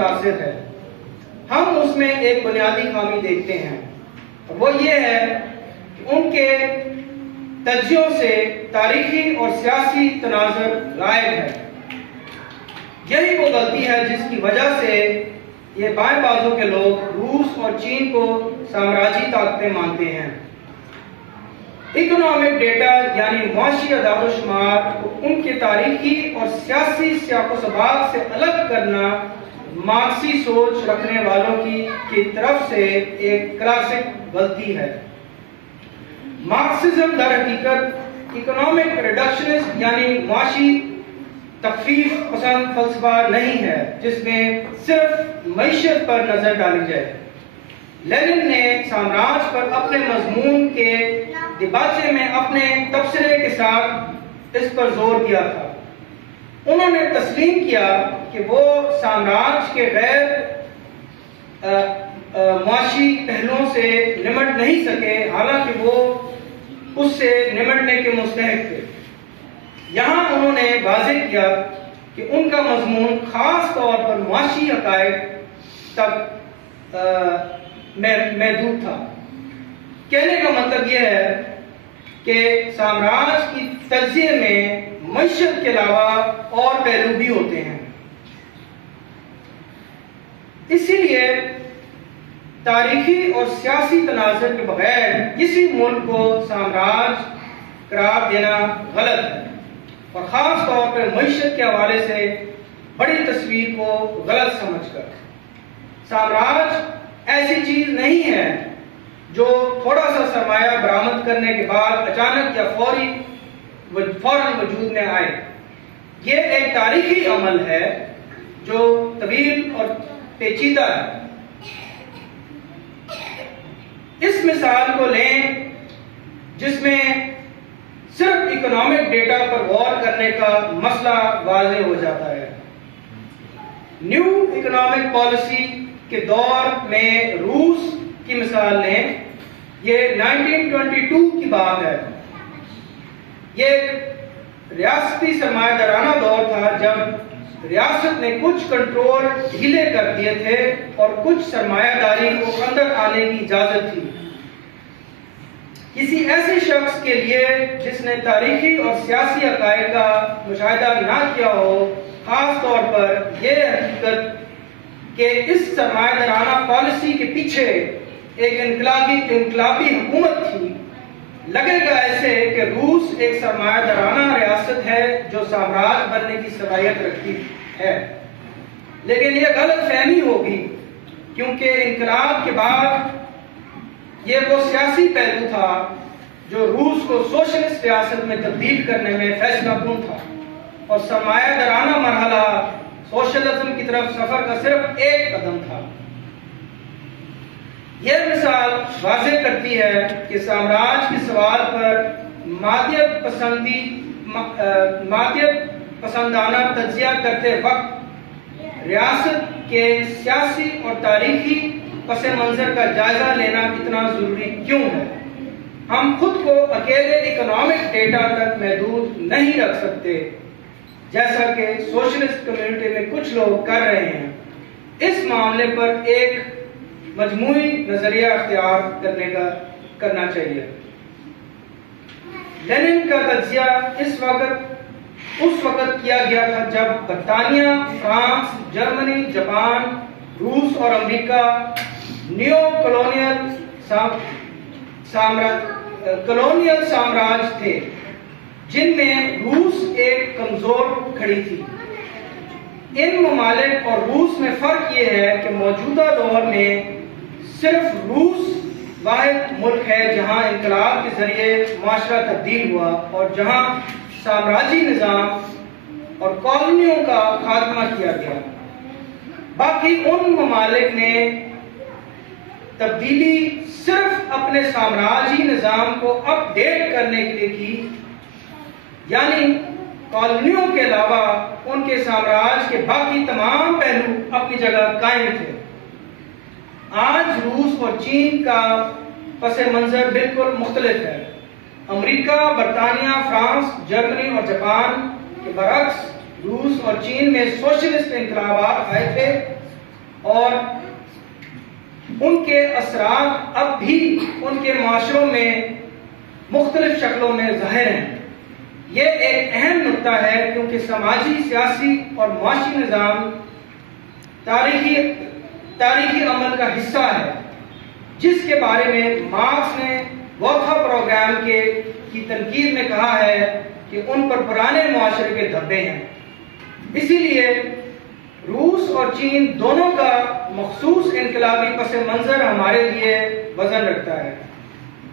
متاثر ہے۔ ہم اس میں ایک بنیادی خامی دیکھتے ہیں، اور وہ یہ ہے کہ ان کے تجزیوں سے تاریخی اور سیاسی تناظر غائب ہے۔ یہی وہ غلطی ہے جس کی وجہ سے یہ بائیں بازو کے لوگ روس اور چین کو سامراجی طاقتیں مانتے ہیں۔ اکنامک ڈیٹا یعنی معاشی اعداد و شمار کو ان کے تاریخی اور سیاسی سیاق و سباق سے الگ کرنا مارکسی سوچ رکھنے والوں کی طرف سے ایک کلاسک غلطی ہے۔ مارکسزم در حقیقت اکنامک ریڈکشنسٹ یعنی معاشی تخفیف پسند فلسفہ نہیں ہے جس میں صرف معیشت پر نظر ڈالی جائے۔ لینن نے سامراج پر اپنے مضمون کے دیباچے میں اپنے تبصرے کے ساتھ اس پر زور دیا تھا۔ انہوں نے تسلیم کیا کہ وہ سامراج کے غیر معاشی پہلوؤں سے نمٹ نہیں سکے، حالانکہ وہ اس سے نمٹنے کے مستحق تھے۔ یہاں انہوں نے واضح کیا کہ ان کا مضمون خاص طور پر معاشی حقائق تک محدود تھا۔ کہنے کا مطلب یہ ہے کہ سامراج کی تجزیے میں معیشت کے علاوہ اور پہلو بھی ہوتے ہیں۔ اسی لیے تاریخی اور سیاسی تناظر کے بغیر کسی ملک کو سامراج قرار دینا غلط ہے، اور خاص طور پر معیشت کے حوالے سے بڑی تصویر کو غلط سمجھ کر۔ سامراج ایسی چیز نہیں ہے جو تھوڑا سا سرمایہ برآمد کرنے کے بعد اچانک یا فوراً وجود میں آئے۔ یہ ایک تاریخی عمل ہے جو طویل اور پیچیدہ ہے۔ اس مثال کو لیں جس میں صرف اکنامک ڈیٹا پر غور کرنے کا مسئلہ واضح ہو جاتا ہے۔ نیو اکنامک پالیسی کے دور میں روس کی مثال لیں، یہ 1922 کی بات ہے۔ یہ ایک ریاستی سرمایہ دارانہ دور تھا جب ریاست نے کچھ کنٹرول ڈھیلے کر دیے تھے اور کچھ سرمایہ داری کو اندر آنے کی اجازت تھی۔ کسی ایسے شخص کے لیے جس نے تاریخی اور سیاسی حقائق کا مشاہدہ نہ کیا ہو، خاص طور پر یہ حقیقت کہ اس سرمایہ دارانہ پالیسی کے پیچھے ایک انقلابی حکومت تھی، لگے گا ایسے کہ روس ایک سرمایہ دارانہ ریاست ہے جو سامراج بننے کی صلاحیت رکھتی ہے۔ لیکن یہ غلط فہمی ہوگی، کیونکہ انقلاب کے بعد یہ وہ سیاسی پہلو تھا جو روس کو سوشلسٹ ریاست میں تبدیل کرنے میں فیصلہ کن تھا، اور سرمایہ دارانہ مرحلہ سوشلزم کی طرف سفر کا صرف ایک قدم تھا۔ یہ مثال واضح کرتی ہے کہ سامراج کے سوال پر مادیت پسندانہ تجزیہ کرتے وقت ریاست کے سیاسی اور تاریخی پس منظر کا جائزہ لینا اتنا ضروری کیوں ہے؟ ہم خود کو اکیلے اکنامک ڈیٹا تک محدود نہیں رکھ سکتے، جیسا کہ سوشلسٹ کمیونٹی میں کچھ لوگ کر رہے ہیں۔ اس معاملے پر ایک مجموعی نظریہ اختیار کرنا چاہیے۔ لینن کا تجزیہ اس وقت کیا گیا تھا جب برطانیہ، فرانس، جرمنی، جاپان، روس اور امریکہ نیو کلونیل سامراج تھے، جن میں روس ایک کمزور کھڑی تھی۔ ان ممالک اور روس میں فرق یہ ہے کہ موجودہ دور میں صرف روس واحد ملک ہے جہاں انقلاب کے ذریعے معاشرہ تبدیل ہوا اور جہاں سامراجی نظام اور کالونیوں کا خاتمہ کیا گیا۔ باقی ان ممالک نے تبدیلی صرف اپنے سامراجی نظام کو اپ ڈیٹ کرنے کے لیے کی، یعنی کالونیوں کے علاوہ ان کے سامراج کے باقی تمام پہلو اپنی جگہ قائم تھے۔ آج روس اور چین کا پس منظر بالکل مختلف ہے۔ امریکہ، برطانیہ، فرانس، جرمنی اور جاپان کے برعکس روس اور چین میں سوشلسٹ انقلابات آئے تھے اور ان کے اثرات اب بھی ان کے معاشروں میں مختلف شکلوں میں ظاہر ہیں۔ یہ ایک اہم نقطہ ہے کیونکہ سماجی، سیاسی اور معاشی نظام تاریخی عمل کا حصہ ہے، جس کے بارے میں مارکس نے ووتھا پروگرام کی تنقید میں کہا ہے کہ ان پر پرانے معاشرے کے دھبے ہیں۔ اسی لیے روس اور چین دونوں کا مخصوص انقلابی پس منظر ہمارے لیے وزن رکھتا ہے۔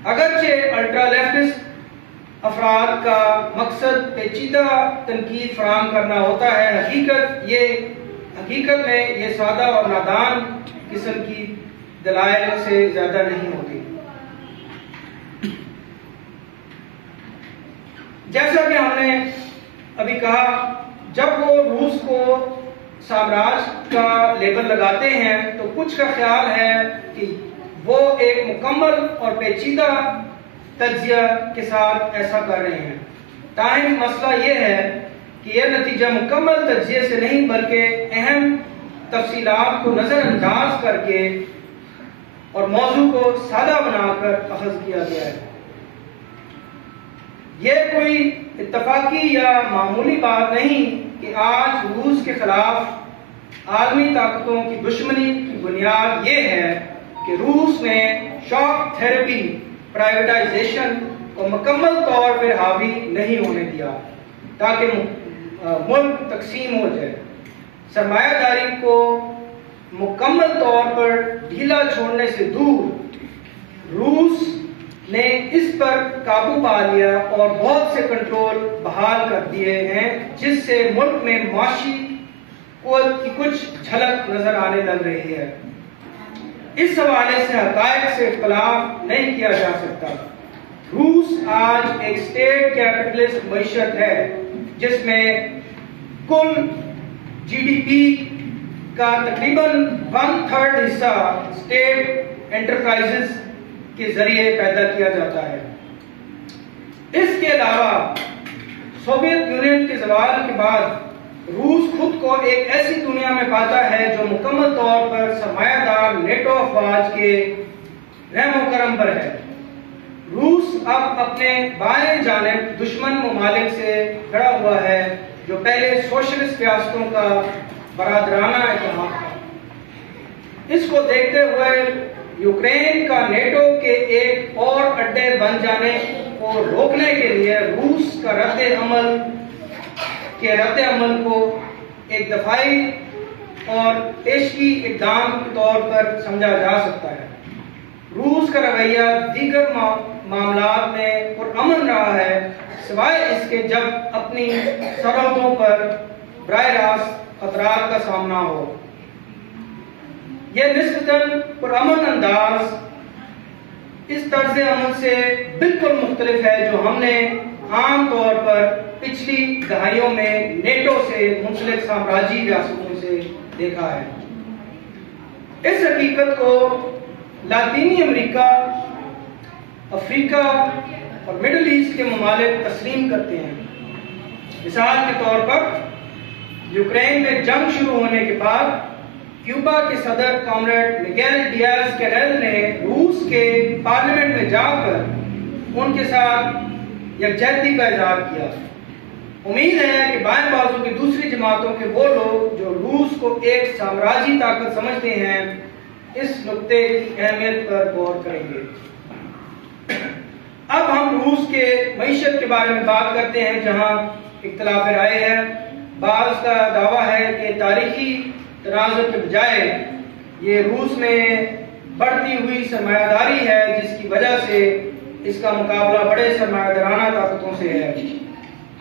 اگرچہ الٹرا لیفٹسٹ افراد کا مقصد پیچیدہ تنقید فراہم کرنا ہوتا ہے، حقیقت میں یہ سادہ اور نادان قسم کی دلائل سے زیادہ نہیں ہوتی۔ جیسا کہ ہم نے ابھی کہا، جب وہ روس کو سامراج کا لیبل لگاتے ہیں تو کچھ کا خیال ہے کہ وہ ایک مکمل اور پیچیدہ تجزیہ کے ساتھ ایسا کر رہے ہیں۔ تاہم مسئلہ یہ ہے کہ یہ نتیجہ مکمل تجزیے سے نہیں بلکہ اہم تفصیلات کو نظر انداز کر کے اور موضوع کو سادہ بنا کر اخذ کیا گیا ہے۔ یہ کوئی اتفاقی یا معمولی بات نہیں کہ آج روس کے خلاف عالمی طاقتوں کی دشمنی کی بنیاد یہ ہے کہ روس نے شاک تھراپی پرائیویٹائزیشن کو مکمل طور پر حاوی نہیں ہونے دیا تاکہ ملک تقسیم ہو جائے۔ سرمایہ داری کو مکمل طور پر ڈھیلا چھوڑنے سے دور روس نے اس پر قابو پا لیا اور بہت سے کنٹرول بحال کر دیے ہیں، جس سے ملک میں معاشی قوت کی کچھ جھلک نظر آنے لگ رہی ہے۔ اس حوالے سے حقائق سے اختلاف نہیں کیا جا سکتا۔ روس آج ایک اسٹیٹ کیپٹلسٹ معیشت ہے جس میں کل جی ڈی پی کا تقریباً 1/3 حصہ اسٹیٹ انٹرپرائزز کے ذریعے پیدا کیا جاتا ہے۔ اس کے علاوہ سوویت یونین کے زوال کے بعد روس خود کو ایک ایسی دنیا میں پاتا ہے جو مکمل طور پر سرمایہ دار نیٹو افواج کے رحم و کرم پر ہے۔ روس اب اپنے بائیں جانب دشمن ممالک سے کھڑا ہوا ہے جو پہلے سوشلسٹ ریاستوں کا برادرانہ اتحاد تھا۔ اس کو دیکھتے ہوئے یوکرین کا نیٹو کے ایک اور اڈے بن جانے کو روکنے کے لیے روس کا رد عمل کو ایک دفاعی اور پیشگی اقدام کے طور پر سمجھا جا سکتا ہے۔ روس کا رویہ دیگر معاملات میں پرامن رہا ہے سوائے اس کے جب اپنی سرحدوں پر براہ راست خطرات کا سامنا ہو۔ یہ نسبتاً پرامن انداز اس طرز عمل سے بالکل مختلف ہے جو ہم نے عام طور پر پچھلی دہائیوں میں نیٹو سے منسلک سامراجی ریاستوں سے دیکھا ہے۔ اس حقیقت کو لاطینی امریکہ، افریقہ اور مڈل ایسٹ کے ممالک تسلیم کرتے ہیں۔ مثال کے طور پر یوکرین میں جنگ شروع ہونے کے بعد کیوبا کے صدر کامریڈ میگیل ڈیاز کینیل نے روس کے پارلیمنٹ میں جا کر ان کے ساتھ یکجہتی کا اظہار کیا۔ امید ہے کہ بائیں بازو کی دوسری جماعتوں کے وہ لوگ جو روس کو ایک سامراجی طاقت سمجھتے ہیں اس نقطے کی اہمیت پر غور کریں گے۔ اب ہم روس کے معیشت کے بارے میں بات کرتے ہیں جہاں اختلاف رائے ہے۔ بعض کا دعویٰ ہے کہ تاریخی تناظر کے بجائے یہ روس میں بڑھتی ہوئی سرمایہ داری ہے جس کی وجہ سے اس کا مقابلہ بڑے سرمایہ دارانہ طاقتوں سے ہے۔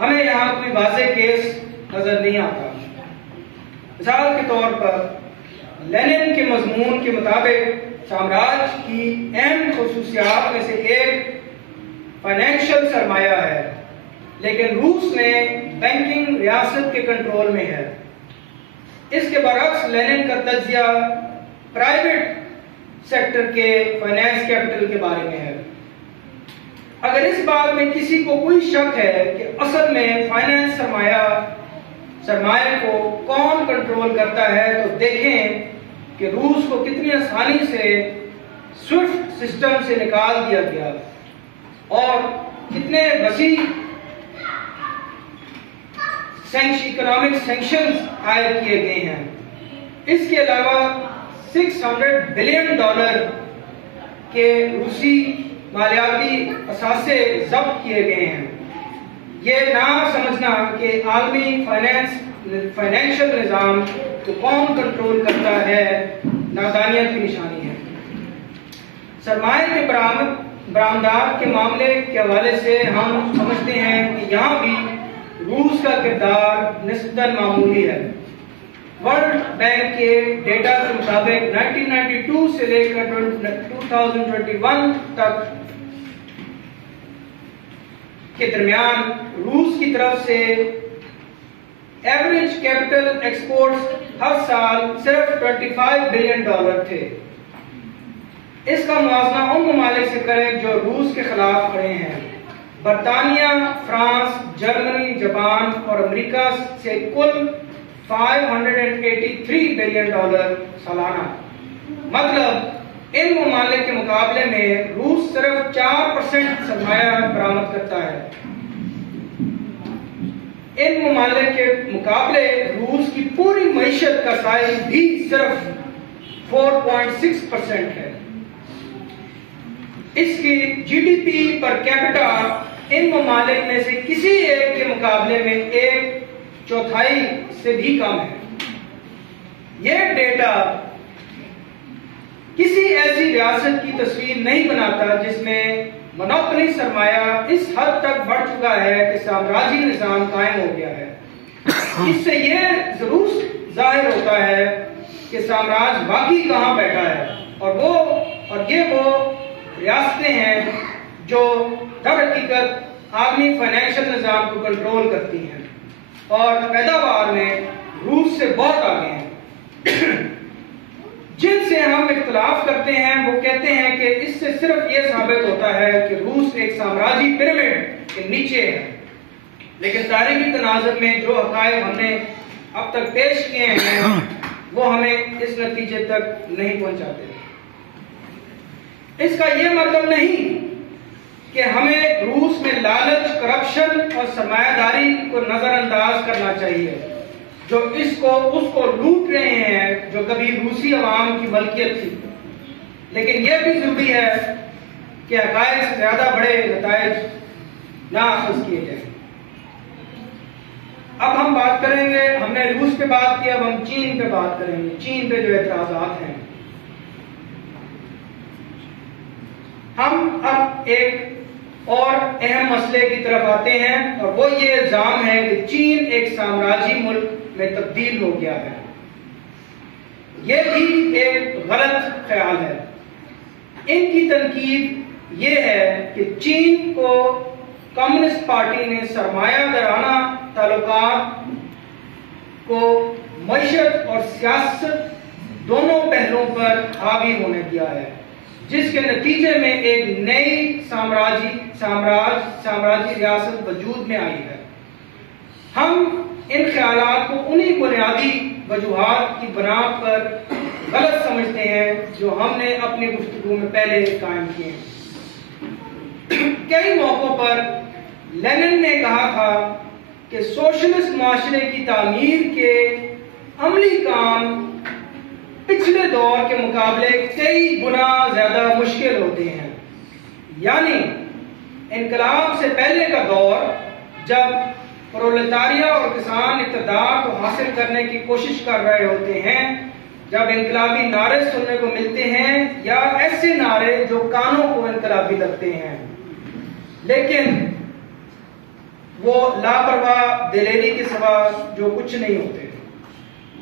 ہمیں یہاں کوئی واضح کیس نظر نہیں آتا۔ مثال کے طور پر لینن کے مضمون کے مطابق سامراج کی اہم خصوصیات میں سے ایک فائنینشل سرمایہ ہے، لیکن روس میں بینکنگ ریاست کے کنٹرول میں ہے۔ اس کے برعکس لینن کا تجزیہ پرائیویٹ سیکٹر کے فائنینس کیپٹل کے بارے میں ہے۔ اگر اس بات میں کسی کو کوئی شک ہے کہ اصل میں فائنینس سرمایہ کو کون کنٹرول کرتا ہے تو دیکھیں کہ روس کو کتنی آسانی سے سوئفٹ سسٹم سے نکال دیا گیا اور کتنے وسیع اکنامک سینکشنز عائد کیے گئے ہیں۔ اس کے علاوہ $600 بلین کے روسی مالیاتی اثاثے ضبط کیے گئے ہیں۔ یہ نہ سمجھنا کہ عالمی فائنینشل نظام کو کون کنٹرول کرتا ہے نادانیت کی نشانی ہے۔ سرمایہ کے برآمدات کے معاملے کے حوالے سے ہم سمجھتے ہیں کہ یہاں بھی روس کا کردار نسبتاً معمولی ہے۔ ورلڈ بینک کے ڈیٹا کے مطابق 1992 سے لے کر 2021 تک کے درمیان روس کی طرف سے ایوریج کیپٹل ایکسپورٹس ہر سال صرف $25 بلین تھے۔ اس کا موازنہ ان ممالک سے کریں جو روس کے خلاف کھڑے ہیں۔ برطانیہ، فرانس، جرمنی، جاپان اور امریکہ سے کل $583 بلین سالانہ۔ مطلب ان ممالک کے مقابلے میں روس صرف 4% سرمایہ برآمد کرتا ہے۔ ان ممالک کے مقابلے روس کی پوری معیشت کا سائز بھی صرف 4.6% ہے۔ اس کی G D P per capita ان ممالک میں سے کسی ایک کے مقابلے میں 1/4 سے بھی کم ہے۔ یہ ڈیٹا کسی ایسی ریاست کی تصویر نہیں بناتا جس میں منوپلی سرمایہ اس حد تک بڑھ چکا ہے کہ سامراجی نظام قائم ہو گیا ہے۔ اس سے یہ ضرور ظاہر ہوتا ہے کہ سامراج واقعی کہاں بیٹھا ہے، اور یہ وہ ریاستیں ہیں جو در حقیقت عالمی فائنینشل نظام کو کنٹرول کرتی ہیں اور پیداوار میں روس سے بہت آگے ہیں۔ جن سے ہم اختلاف کرتے ہیں وہ کہتے ہیں کہ اس سے صرف یہ ثابت ہوتا ہے کہ روس ایک سامراجی پیرامڈ کے نیچے ہے، لیکن تاریخی تناظر میں جو حقائق ہم نے اب تک پیش کیے ہیں وہ ہمیں اس نتیجے تک نہیں پہنچاتے۔ اس کا یہ مطلب نہیں کہ ہمیں روس میں لالچ، کرپشن اور سرمایہ داری کو نظر انداز کرنا چاہیے جو اس کو لوٹ رہے ہیں، جو کبھی روسی عوام کی ملکیت تھی۔ لیکن یہ بھی ضروری ہے کہ حقائق سے زیادہ بڑے نتائج نہ اخذ کیے جائیں۔ اب ہم بات کریں گے، ہم نے روس پہ بات کی، اب ہم چین پہ بات کریں گے، چین پہ جو اعتراضات ہیں۔ ہم اب ایک اور اہم مسئلے کی طرف آتے ہیں، اور وہ یہ الزام ہے کہ چین ایک سامراجی ملک میں تبدیل ہو گیا ہے۔ یہ بھی ایک غلط خیال ہے۔ ان کی تنقید یہ ہے کہ چین کو کمیونسٹ پارٹی نے سرمایہ دارانہ تعلقات کو معیشت اور سیاست دونوں پہلوؤں پر حاوی ہونے دیا ہے، جس کے نتیجے میں ایک نئی سامراجی ریاست وجود میں آئی ہے۔ ہم ان خیالات کو انہی بنیادی وجوہات کی بنا پر غلط سمجھتے ہیں جو ہم نے اپنی گفتگو میں پہلے قائم کیے ہیں۔ کئی موقعوں پر لینن نے کہا تھا کہ سوشلسٹ معاشرے کی تعمیر کے عملی کام پچھلے دور کے مقابلے کئی گنا زیادہ مشکل ہوتے ہیں۔ یعنی انقلاب سے پہلے کا دور، جب پرولتاریہ اور کسان اقتدار کو حاصل کرنے کی کوشش کر رہے ہوتے ہیں، جب انقلابی نعرے سننے کو ملتے ہیں یا ایسے نعرے جو کانوں کو انقلابی لگتے ہیں، لیکن وہ لاپرواہ دلیری کے سوا جو کچھ نہیں ہوتے۔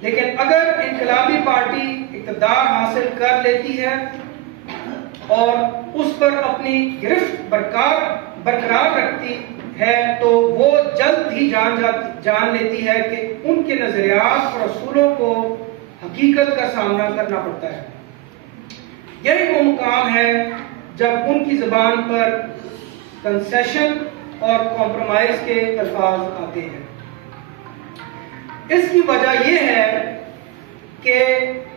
لیکن اگر انقلابی پارٹی اقتدار حاصل کر لیتی ہے اور اس پر اپنی گرفت برقرار رکھتی ہے تو وہ جلد ہی جان لیتی ہے کہ ان کے نظریات اور اصولوں کو حقیقت کا سامنا کرنا پڑتا ہے۔ یہی وہ مقام ہے جب ان کی زبان پر کنسیشن اور کمپرومائز کے الفاظ آتے ہیں۔ اس کی وجہ یہ ہے کہ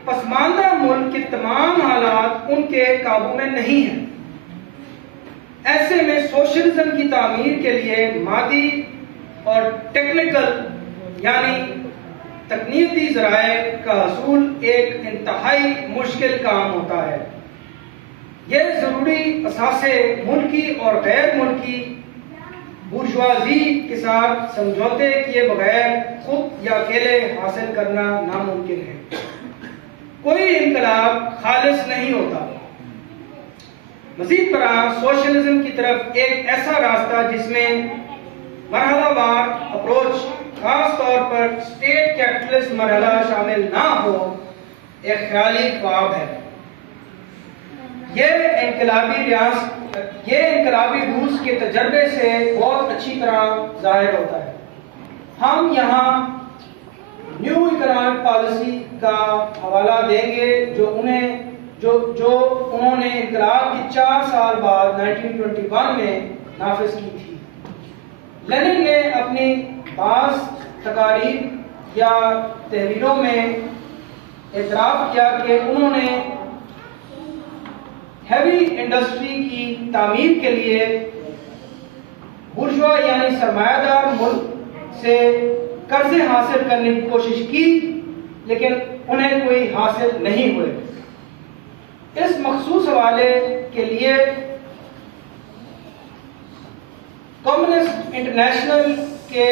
پسماندہ ملک کے تمام حالات ان کے قابو میں نہیں ہیں۔ ایسے میں سوشلزم کی تعمیر کے لیے مادی اور ٹیکنیکل یعنی تکنیکی ذرائع کا حصول ایک انتہائی مشکل کام ہوتا ہے۔ یہ ضروری اثاثے ملکی اور غیر ملکی بورژوازی کے ساتھ سمجھوتے کیے بغیر خود یا اکیلے حاصل کرنا ناممکن ہے۔ کوئی انقلاب خالص نہیں ہوتا۔ مزید برآں سوشلزم کی طرف ایک ایسا راستہ جس میں مرحلہ وار اپروچ، خاص طور پر اسٹیٹ کیپٹلسٹ مرحلہ شامل نہ ہو، ایک خیالی خواب ہے۔ یہ انقلابی روس کے تجربے سے بہت اچھی طرح ظاہر ہوتا ہے۔ ہم یہاں نیو اکنامک پالیسی کا حوالہ دیں گے جو انہوں نے انقلاب کی 4 سال بعد 1921 میں نافذ کی تھی۔ لینن نے اپنی بعض تقاریر یا تحریروں میں اعتراف کیا کہ انہوں نے ہیوی انڈسٹری کی تعمیر کے لیے بورژوا یعنی سرمایہ دار ملک سے قرضے حاصل کرنے کی کوشش کی، لیکن انہیں کوئی حاصل نہیں ہوئے۔ اس مخصوص حوالے کے لیے کمیونسٹ انٹرنیشنل کے